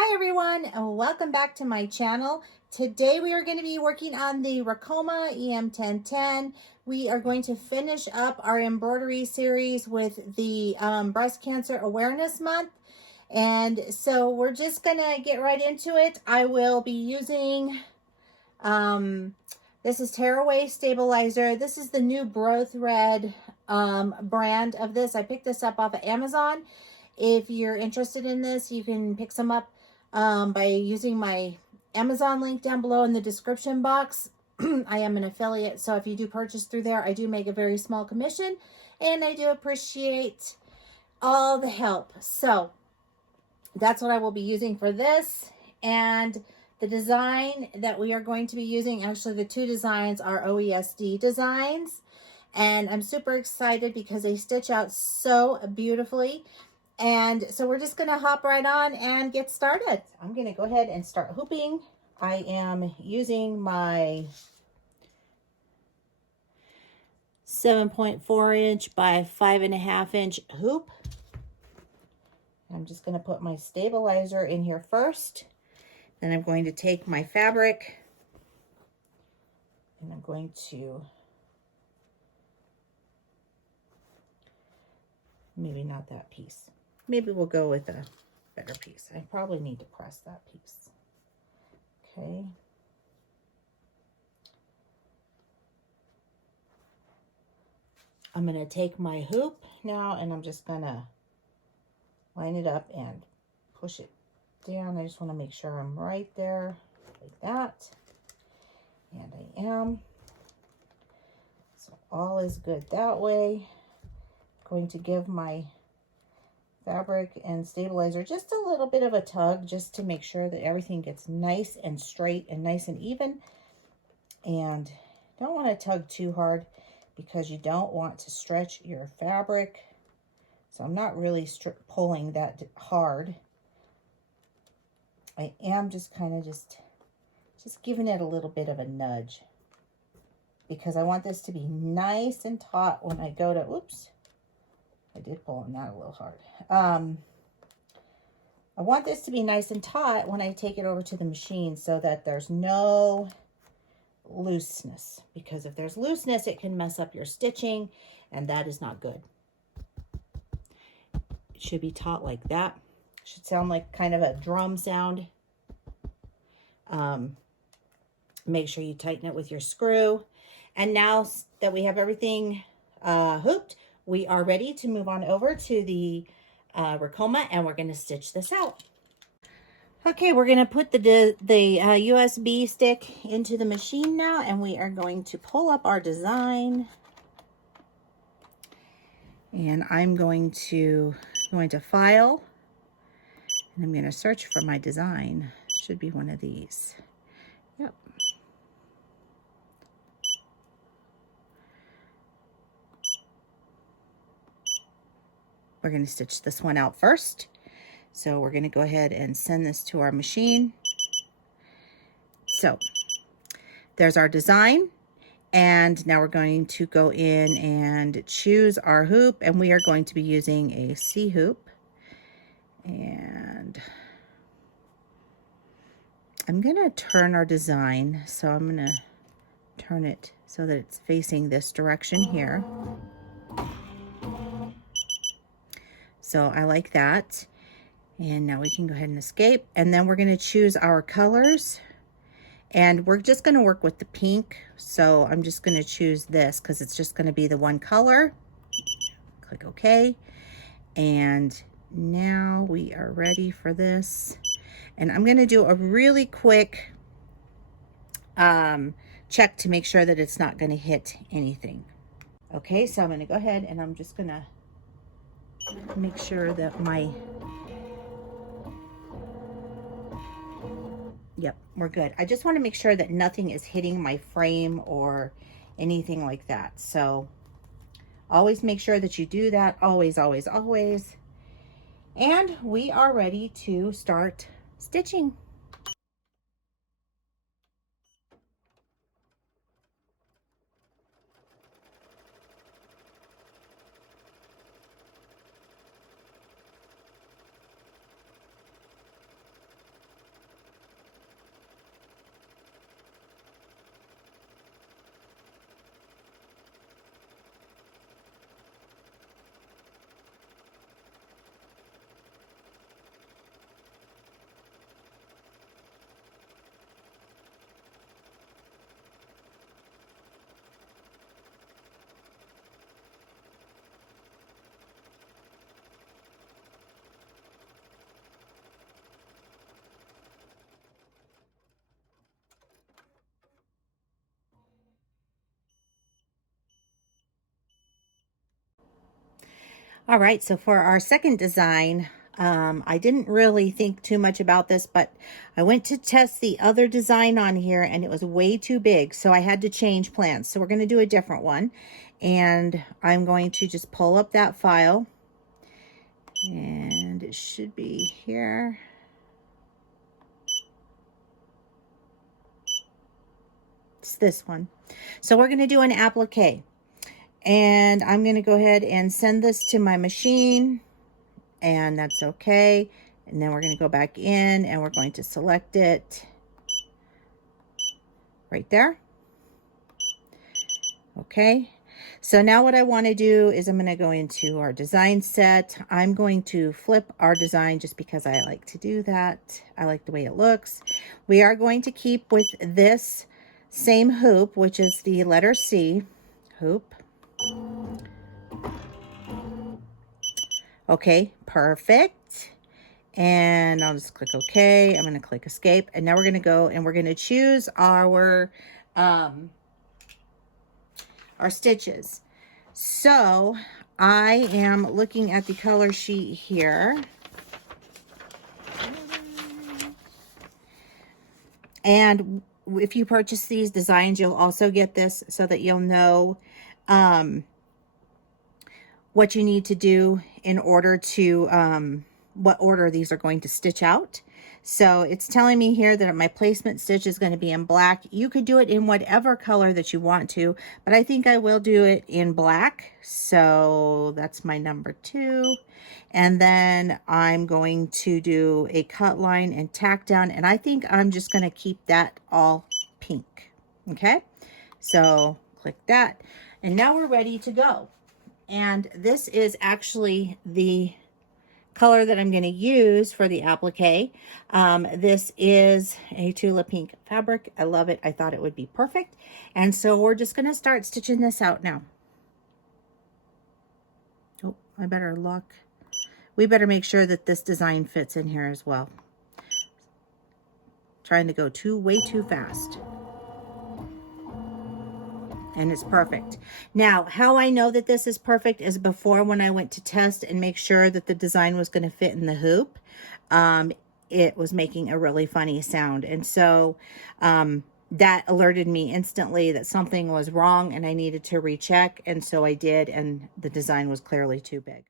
Hi everyone, and welcome back to my channel. Today we are going to be working on the Ricoma EM-1010. We are going to finish up our embroidery series with the Breast Cancer Awareness Month. And so we're just going to get right into it. I will be using, this is Tearaway Stabilizer. This is the new Bro Thread brand of this. I picked this up off of Amazon. If you're interested in this, you can pick some up by using my Amazon link down below in the description box. I am an affiliate, so if you do purchase through there, I do make a very small commission, and I do appreciate all the help. So that's what I will be using for this. And the design that we are going to be using, actually the two designs are OESD designs, and I'm super excited because they stitch out so beautifully. And so we're just going to hop right on and get started. I'm going to go ahead and start hooping. I am using my 7.4 inch by 5.5 inch hoop. I'm just going to put my stabilizer in here first. Then I'm going to take my fabric and I'm going to, maybe not that piece. Maybe we'll go with a better piece. I probably need to press that piece. Okay. I'm going to take my hoop now and I'm just going to line it up and push it down. I just want to make sure I'm right there like that. And I am. So all is good that way. I'm going to give my fabric and stabilizer just a little bit of a tug just to make sure that everything gets nice and straight and nice and even. And don't want to tug too hard because you don't want to stretch your fabric. So I'm not really pulling that hard. I am just kind of just giving it a little bit of a nudge because I want this to be nice and taut when I go to, oops, I did pull on that a little hard. I want this to be nice and taut when I take it over to the machine so that there's no looseness, because if there's looseness, it can mess up your stitching, and that is not good. It should be taut like that. It should sound like kind of a drum sound. Make sure you tighten it with your screw. And now that we have everything hooped, we are ready to move on over to the Ricoma, and we're going to stitch this out. Okay, we're going to put the USB stick into the machine now, and we are going to pull up our design. And I'm going to file, and I'm going to search for my design. Should be one of these. Yep. We're going to stitch this one out first. So we're going to go ahead and send this to our machine. So there's our design. And now we're going to go in and choose our hoop. And we are going to be using a C hoop. And I'm going to turn our design. So I'm going to turn it so that it's facing this direction here. So I like that. And now we can go ahead and escape. And then we're going to choose our colors. And we're just going to work with the pink. So I'm just going to choose this because it's just going to be the one color. Click OK. And now we are ready for this. And I'm going to do a really quick check to make sure that it's not going to hit anything. Okay, so I'm going to go ahead and I'm just going to make sure that my, yep, we're good. I just want to make sure that nothing is hitting my frame or anything like that. So always make sure that you do that. Always, always, always. And we are ready to start stitching. All right, so for our second design, I didn't really think too much about this, but I went to test the other design on here and it was way too big, so I had to change plans. So we're going to do a different one, and I'm going to just pull up that file, and it should be here. It's this one. So we're going to do an applique. And I'm going to go ahead and send this to my machine, and that's okay. And then we're going to go back in and we're going to select it right there. Okay. So now what I want to do is I'm going to go into our design set. I'm going to flip our design just because I like to do that. I like the way it looks. We are going to keep with this same hoop, which is the letter C hoop. Okay, perfect. And I'll just click OK. I'm going to click escape. And now we're going to go and we're going to choose our stitches. So I am looking at the color sheet here. And if you purchase these designs, you'll also get this so that you'll know what you need to do in order to, what order these are going to stitch out. So it's telling me here that my placement stitch is going to be in black. You could do it in whatever color that you want to, but I think I will do it in black. So that's my number 2. And then I'm going to do a cut line and tack down. And I think I'm just going to keep that all pink. Okay. So click that. And now we're ready to go. And this is actually the color that I'm going to use for the applique. This is a tulip pink fabric. I love it. I thought it would be perfect. And so we're just going to start stitching this out now. Oh, I better lock. We better make sure that this design fits in here as well. Trying to go way too fast. And it's perfect. Now, how I know that this is perfect is before, when I went to test and make sure that the design was going to fit in the hoop, it was making a really funny sound. And so that alerted me instantly that something was wrong and I needed to recheck. And so I did, and the design was clearly too big.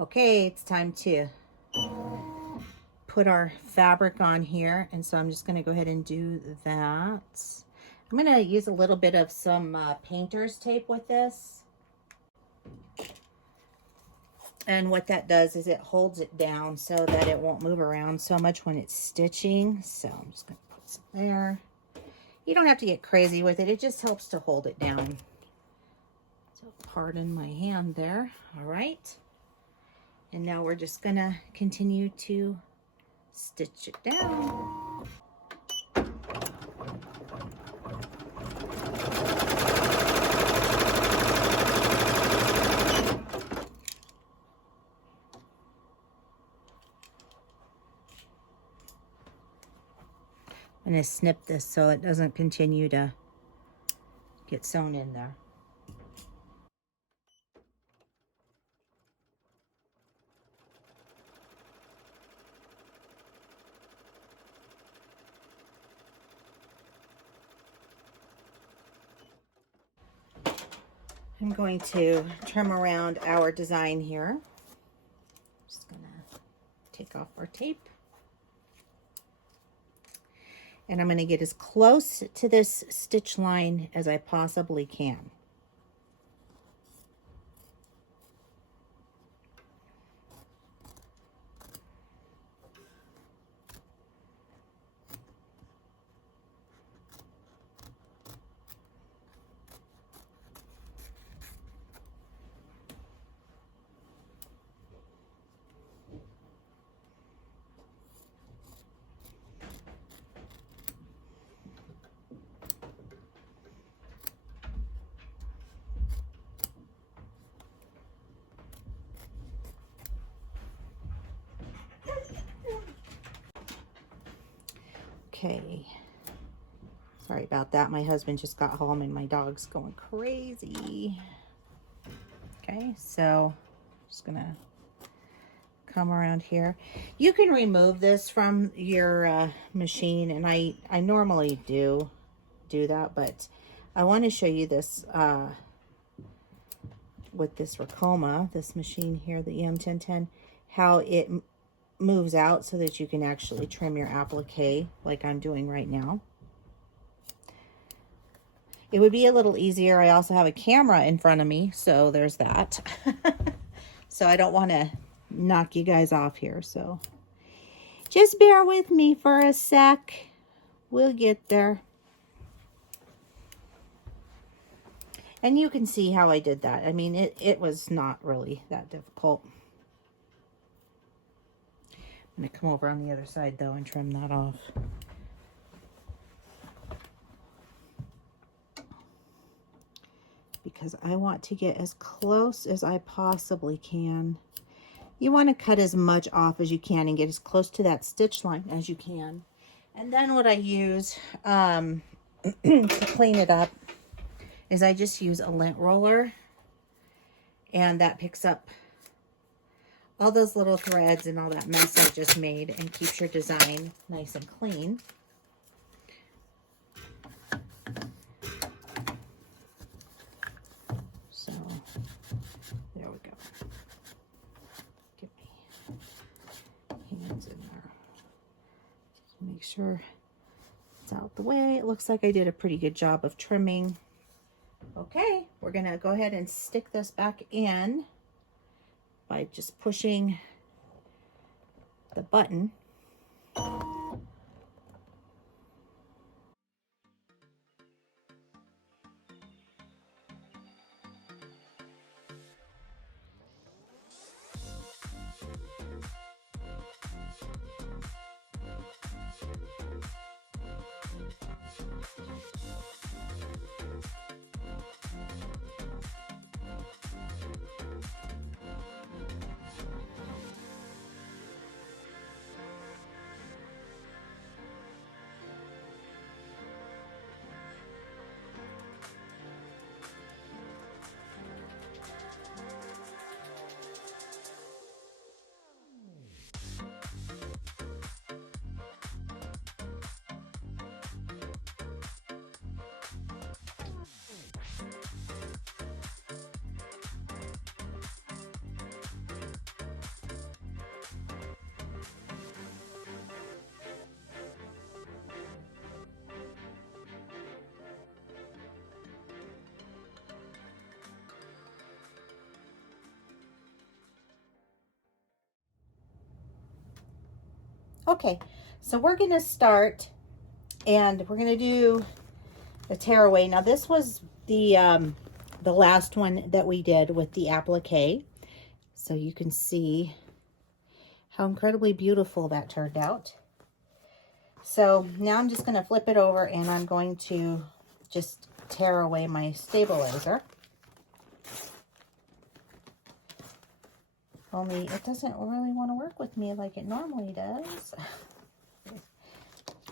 Okay, it's time to put our fabric on here. And so I'm just going to go ahead and do that. I'm going to use a little bit of some painter's tape with this. And what that does is it holds it down so that it won't move around so much when it's stitching. So I'm just going to put some there. You don't have to get crazy with it. It just helps to hold it down. So pardon my hand there. All right. And now we're just going to continue to stitch it down. I'm going to snip this so it doesn't continue to get sewn in there. I'm going to trim around our design here. Just going to take off our tape. And I'm going to get as close to this stitch line as I possibly can. Okay. Sorry about that. My husband just got home and my dog's going crazy. Okay, so just gonna come around here. You can remove this from your machine, and I normally do that, but I want to show you this with this Ricoma, this machine here, the EM-1010, how it moves out so that you can actually trim your applique like I'm doing right now. It would be a little easier. I also have a camera in front of me, so there's that. So I don't want to knock you guys off here, so just bear with me for a sec. We'll get there. And you can see how I did that. I mean, it was not really that difficult. I'm going to come over on the other side, though, and trim that off. Because I want to get as close as I possibly can. You want to cut as much off as you can and get as close to that stitch line as you can. And then what I use to clean it up is I just use a lint roller, and that picks up all those little threads and all that mess I just made and keeps your design nice and clean. So there we go. Get my hands in there. Just make sure it's out the way. It looks like I did a pretty good job of trimming. Okay, we're gonna go ahead and stick this back in by just pushing the button. Okay, so we're gonna start, and we're gonna do the tearaway. Now this was the last one that we did with the applique, so you can see how incredibly beautiful that turned out. So now I'm just gonna flip it over, and I'm going to just tear away my stabilizer. Only it doesn't really want to work with me like it normally does.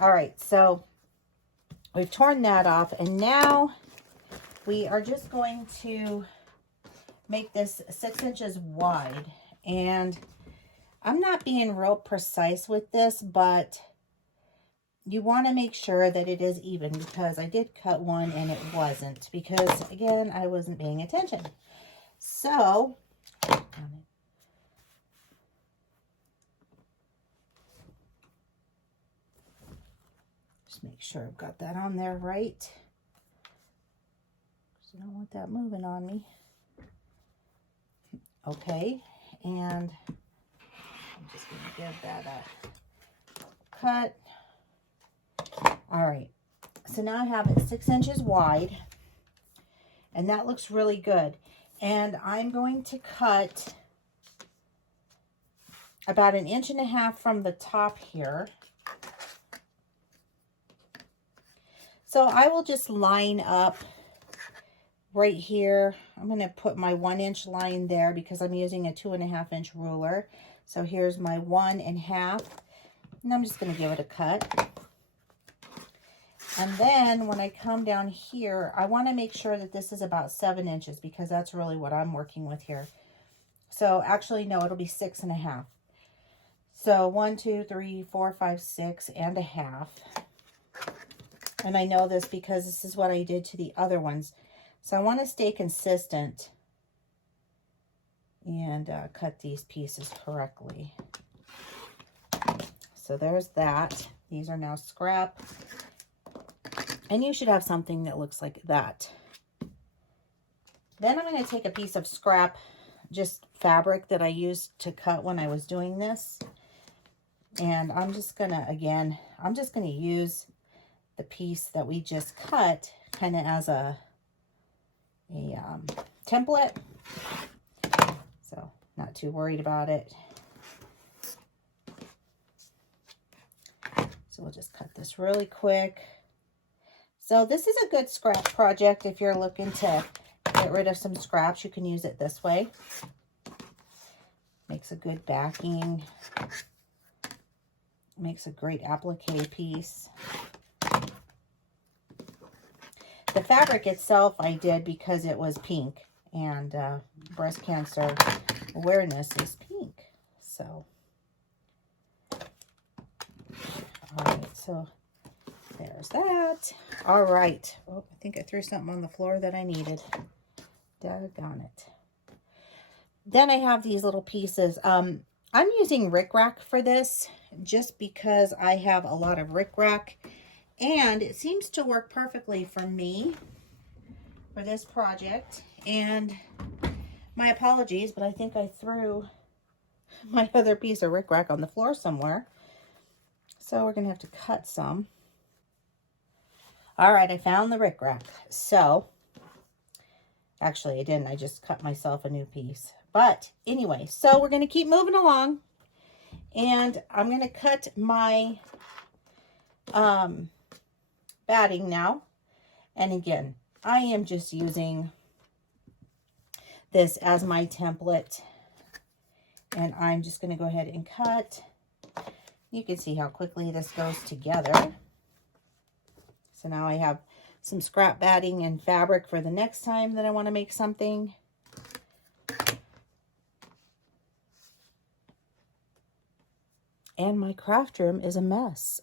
All right, so we've torn that off, and now we are just going to make this 6 inches wide. And I'm not being real precise with this, but you want to make sure that it is even, because I did cut one and it wasn't, because again, I wasn't paying attention. So just make sure I've got that on there right, because I don't want that moving on me. Okay, and I'm just going to give that a cut. All right, so now I have it 6 inches wide, and that looks really good. And I'm going to cut about 1.5 inches from the top here. So I will just line up right here. I'm going to put my 1 inch line there because I'm using a 2.5 inch ruler. So here's my 1.5, and I'm just going to give it a cut. And then when I come down here, I want to make sure that this is about 7 inches because that's really what I'm working with here. So actually, no, it'll be 6.5. So 1, 2, 3, 4, 5, 6.5. And I know this because this is what I did to the other ones. So I want to stay consistent and cut these pieces correctly. So there's that. These are now scrap. And you should have something that looks like that. Then I'm going to take a piece of scrap, just fabric that I used to cut when I was doing this. And I'm just going to, again, I'm just going to use the piece that we just cut kind of as a template. So not too worried about it. So we'll just cut this really quick. So this is a good scrap project if you're looking to get rid of some scraps. You can use it this way. Makes a good backing. Makes a great applique piece. The fabric itself I did because it was pink, and breast cancer awareness is pink. So, all right, so there's that. All right. Oh, I think I threw something on the floor that I needed. Doggone it. Then I have these little pieces. I'm using rickrack for this just because I have a lot of rickrack, and it seems to work perfectly for me for this project. And my apologies, but I think I threw my other piece of rickrack on the floor somewhere. So we're going to have to cut some. All right, I found the rickrack. So, actually I didn't. I just cut myself a new piece. But anyway, so we're going to keep moving along. And I'm going to cut my batting now. And again, I am just using this as my template. And I'm just going to go ahead and cut. You can see how quickly this goes together. So now I have some scrap batting and fabric for the next time that I want to make something. And my craft room is a mess.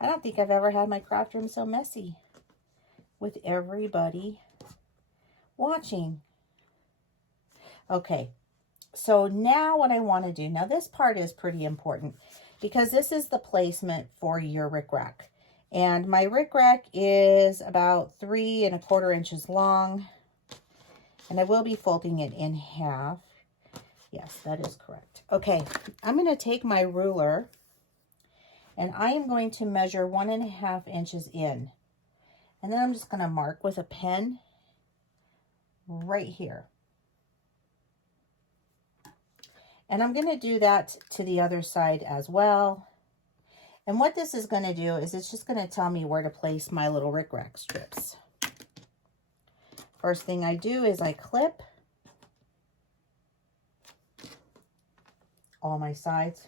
I don't think I've ever had my craft room so messy with everybody watching. Okay, so now what I want to do, now this part is pretty important because this is the placement for your rickrack. And my rickrack is about 3 1/4 inches long. And I will be folding it in half. Yes, that is correct. Okay, I'm going to take my ruler and I am going to measure 1.5 inches in. And then I'm just going to mark with a pen right here. And I'm going to do that to the other side as well. And what this is going to do is it's just going to tell me where to place my little rickrack strips. First thing I do is I clip all my sides.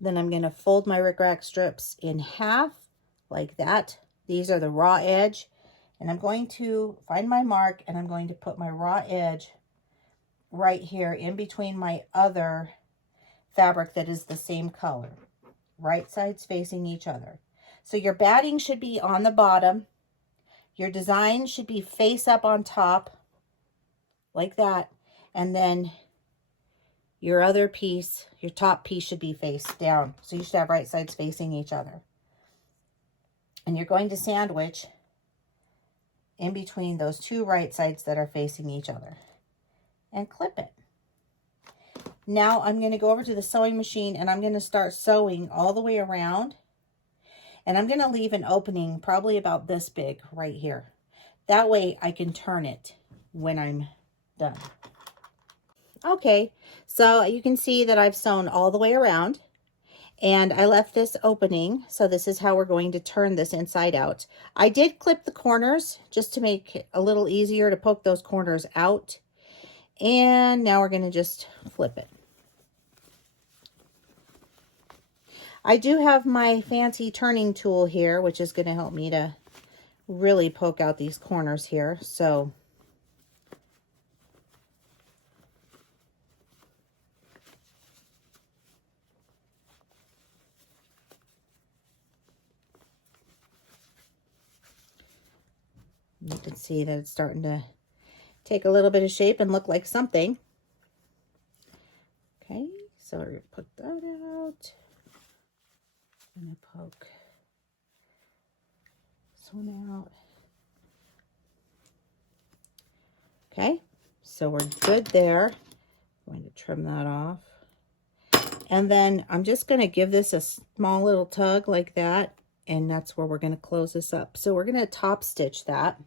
Then I'm going to fold my rickrack strips in half like that. These are the raw edge. And I'm going to find my mark and I'm going to put my raw edge right here in between my other fabric that is the same color. Right sides facing each other. So your batting should be on the bottom. Your design should be face up on top, like that. And then your other piece, your top piece should be face down. So you should have right sides facing each other. And you're going to sandwich in between those two right sides that are facing each other. And clip it. Now I'm going to go over to the sewing machine and I'm going to start sewing all the way around. And I'm going to leave an opening probably about this big right here. That way I can turn it when I'm done. Okay, so you can see that I've sewn all the way around. And I left this opening, so this is how we're going to turn this inside out. I did clip the corners just to make it a little easier to poke those corners out. And now we're going to just flip it. I do have my fancy turning tool here, which is going to help me to really poke out these corners here. So you can see that it's starting to take a little bit of shape and look like something. Okay, so we're going to put that out. I'm going to poke this one out. Okay, so we're good there. I'm going to trim that off. And then I'm just going to give this a small little tug like that, and that's where we're going to close this up. So we're going to top stitch that.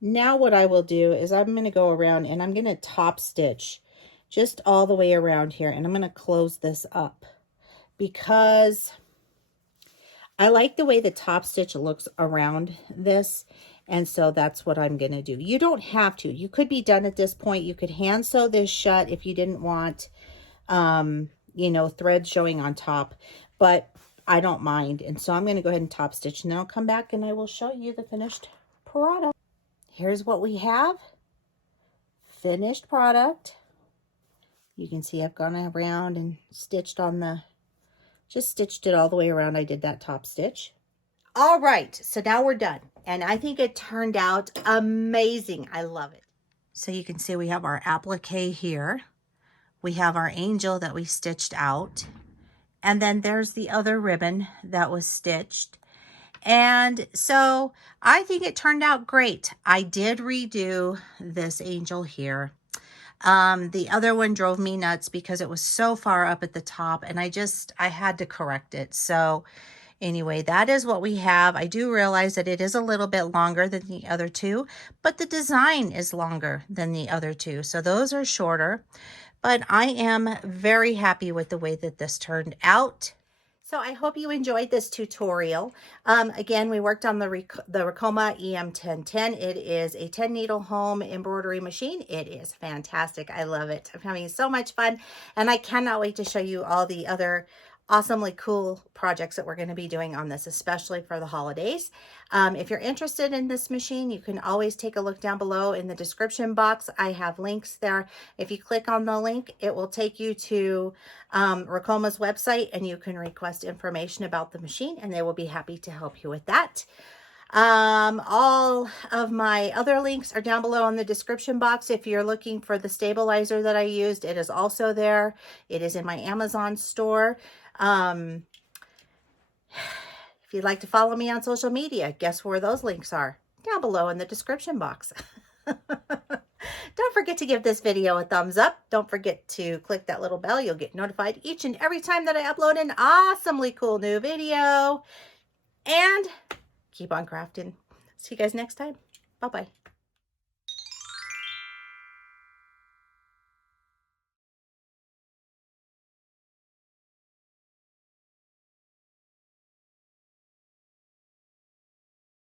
Now what I will do is I'm going to go around and I'm going to top stitch just all the way around here, and I'm going to close this up because I like the way the top stitch looks around this, and so that's what I'm going to do. You don't have to. You could be done at this point. You could hand sew this shut if you didn't want, you know, thread showing on top, but I don't mind. And so I'm going to go ahead and top stitch, and then I'll come back and I will show you the finished product. Here's what we have. Finished product. You can see I've gone around and stitched on the, just stitched it all the way around. I did that top stitch. All right, so now we're done. And I think it turned out amazing. I love it. So you can see we have our applique here. We have our angel that we stitched out. And then there's the other ribbon that was stitched. And so I think it turned out great. I did redo this angel here. The other one drove me nuts because it was so far up at the top, and I had to correct it. So anyway, that is what we have. I do realize that it is a little bit longer than the other two, but the design is longer than the other two. So those are shorter, but I am very happy with the way that this turned out. So I hope you enjoyed this tutorial. Again, we worked on the Ricoma EM-1010. It is a 10 needle home embroidery machine. It is fantastic. I love it. I'm having so much fun, and I cannot wait to show you all the other awesomely cool projects that we're going to be doing on this, especially for the holidays. If you're interested in this machine, you can always take a look down below in the description box. I have links there. If you click on the link, it will take you to Ricoma's website, and you can request information about the machine, and they will be happy to help you with that. All of my other links are down below in the description box. If you're looking for the stabilizer that I used, it is also there. It is in my Amazon store. If you'd like to follow me on social media, guess where those links are? Down below in the description box. Don't forget to give this video a thumbs up. Don't forget to click that little bell. You'll get notified each and every time that I upload an awesomely cool new video. And keep on crafting. See you guys next time. Bye-bye.